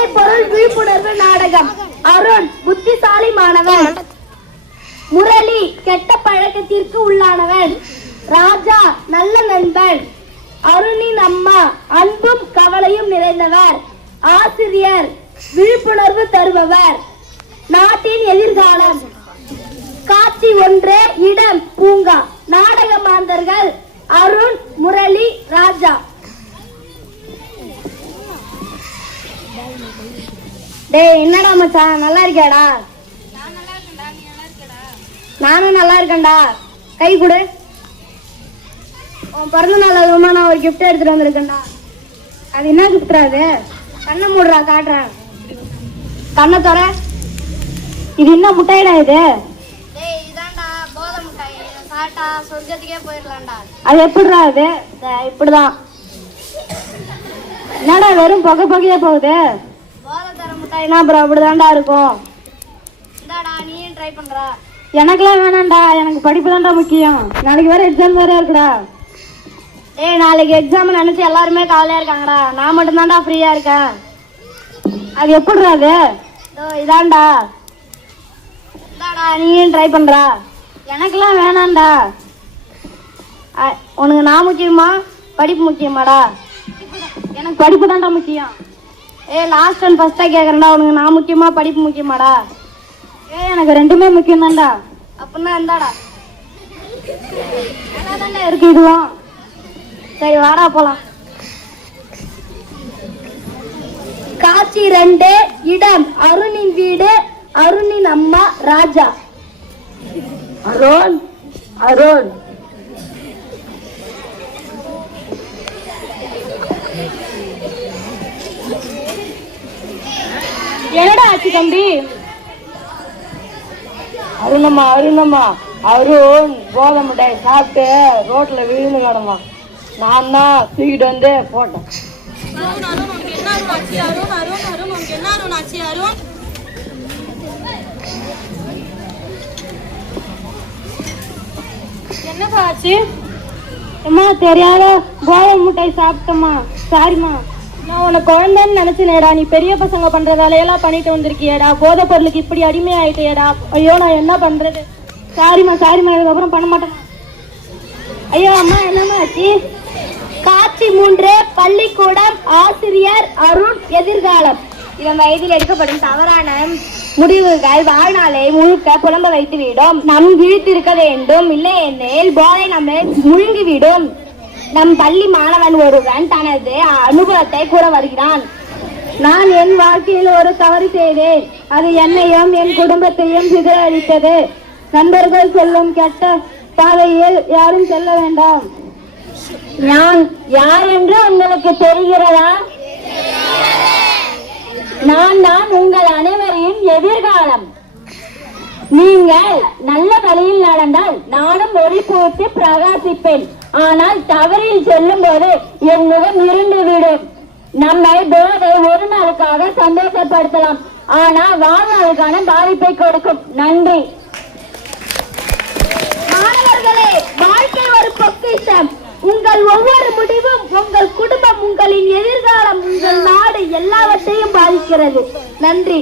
போதை பொருள் விழிப்புணர்வு நாடகம். அருண் புத்திசாலி மாணவன், முரளி கெட்ட பழக்கத்திற்கு உள்ளானவன், ராஜா நல்ல நண்பன், அருணின் அம்மா அன்பும் கவலையும் நிறைந்தவர், ஆசிரியர் விழிப்புணர்வு தருபவர், நாட்டின் எதிர்காலம். காட்சி 1, இடம் பூங்கா. நாடக மாந்தர்கள் அருண், முரளி, ராஜா. டேய் என்னடா மச்சான், நல்லா இருக்கியாடா? நானும் நல்லா இருக்கேன்டா. கை கொடு. உன் பிறந்த நாள் அதுமா நான் ஒரு கிஃப்ட் எடுத்துட்டு வந்திருக்கேன்டா. அது என்ன கிஃப்டா? அது கண்ணை மூடுறா, காட்டுறேன். கண்ணை தர. இது என்ன முட்டைடா? இது அது எப்படிடா? அது இப்படிதான். என்னடா வெறும் புகை புகையா போகுது? முட்டாய்னா அப்புறம் அப்படிதான்டா இருக்கும். எனக்குலாம் வேணாம்டா, எனக்கு படிப்பு தான்டா முக்கியம். நாளைக்கு வேற எக்ஸாம் வேற இருக்குடா. ஏய் நாளைக்கு எக்ஸாம் நினைச்சு எல்லாருமே கவலையா இருக்காங்கடா, நான் மட்டும் தான்டா ஃப்ரீயா இருக்கேன். அது எப்படிடா? அது இதான்டா. நீயும் ட்ரை பண்றா. எனக்குலாம் வேணாம்டா. உனக்கு நான் முக்கியமா படிப்பு முக்கியமாடா? எனக்கு படிப்பு தான்டா முக்கியம். லாஸ்ட் அண்ட் ஃபர்ஸ்டா கேக்குறேன்டா, உனக்கு நான் முக்கியமா படிப்பு முக்கியமாடா? எனக்கு ரெண்டுமே முக்கியம் தான்டா. அப்படின்னா இருந்தாடா தானே இருக்கு இதுவும். சரி வாடா போலாம். காட்சி 2, இடம் அருணின் வீடு, அருணின் அம்மா ராஜா. அருண், அருண் என்னடா ஆச்சு தம்பி? அருணம்மா, அருணம்மா, அருண் போதை மிட்டாய் சாப்பிட்டு ரோட்ல விழுந்து கிடந்தான். நான் தான் தூக்கிட்டு வந்து போட்டேன். என்னப்பா ஆச்சு? அம்மா தெரியாத போதை மிட்டாய் சாப்பிட்டம்மா, சாரிம்மா. நான் உனக்கு குழந்தைன்னு நினைச்சேனேடா, நீ பெரிய பசங்க பண்ற வேலையெல்லாம் பண்ணிட்டு வந்திருக்கியேடா, போதை பொருளுக்கு இப்படி அடிமை ஆயிட்டேடா. ஐயோ நான் என்ன பண்றது? சாரிம்மா, சாரிம்மா, இதுக்கப்புறம் பண்ண மாட்டேன். ஐயோ அம்மா என்னம்மா ஆச்சு? காட்சி 3, பள்ளிக்கூடம். ஆசிரியர் அருண், எதிர்காலம். இளம் வயதில் எடுக்கப்படும் தவறான முடிவுகள் வாழ்நாளை முழுக்க புலம்ப வைத்து விடும். நம் விழித்திருக்க வேண்டும், இல்லை எனில் போதை நம்மை முழுங்கிவிடும். நம் பள்ளி மாணவன் ஒருவன் தனது அனுபவத்தை கூற வருகிறான். நான் என் வாழ்க்கையில் ஒரு தவறு செய்தேன், அது என்னையும் என் குடும்பத்தையும் சிதறடித்தது. நண்பர்கள் சொல்லும் கெட்ட பாதையில் யாரும் செல்ல வேண்டாம். நான் யார் என்று உங்களுக்கு தெரிகிறதா? நான் தான் உங்கள் அனைவரையும் எதிர்காலம். நீங்கள் நல்ல வழியில் நடந்தால் நானும் ஒளி போட்டு பிரகாசிப்பேன். ஆனால் தவறில் செல்லும் போது என் முகம் இருண்டு விடும். நம்மை போதை ஒரு நாளுக்காக சந்தோஷப்படுத்தலாம், ஆனா வாழ்நாளுக்கான பாதிப்பை கொடுக்கும். நன்றி. மாணவர்களே, வாழ்க்கை ஒரு பொக்கிஷம். உங்கள் ஒவ்வொரு முடிவும், உங்கள் குடும்பம், உங்களின் எதிர்காலம், உங்கள் நாடு எல்லாவற்றையும் பாதிக்கிறது. நன்றி.